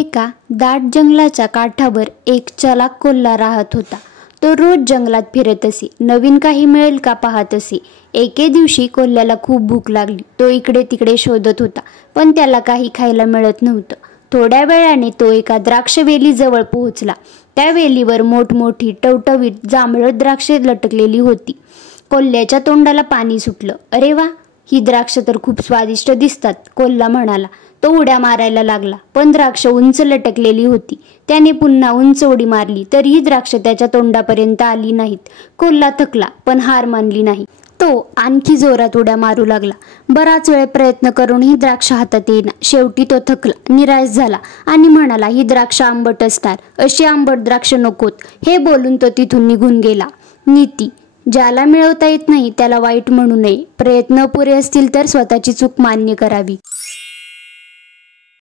एका दाट जंगलाच्या काठावर एक चलाख कोल्हा राहत होता. तो रोज जंगलात फिरत असे, नवीन काही मिळेल का पाहत असे. एके दिवशी कोल्ह्याला खूप भूक लागली. तो इकडे तिकडे शोधत होता, पण त्याला काही खायला मिळत नव्हतं. थोड्या वेळाने तो एका द्राक्षवेलीजवळ पोहोचला. त्या वेलीवर मोठमोठी टवटवीत जांभळट द्राक्षे लटकलेली होती. कोल्ह्याच्या तोंडाला पाणी सुटलं. अरे वा, ही द्राक्ष तर खूप स्वादिष्ट दिसतात, कोल्हा म्हणाला. तो उड्या मारायला लागला, पण द्राक्ष उंच लटकलेली होती. त्याने पुन्हा उंच उडी मारली, तरीही द्राक्ष त्याच्या तोंडापर्यंत आली नाहीत. कोल्हा थकला, पण हार मानली नाही. तो आणखी जोरात उड्या मारू लागला. बराच वेळ प्रयत्न करूनही द्राक्ष हातात येईना. शेवटी तो थकला, निराश झाला आणि म्हणाला, ही द्राक्ष आंबट असणार, अशी आंबट द्राक्ष नकोत. हे बोलून तो तिथून निघून गेला. नीती: ज्याला मिळवता येत नाही त्याला वाईट म्हणू नये. प्रयत्न पुरे असतील तर स्वतःची चूक मान्य करावी.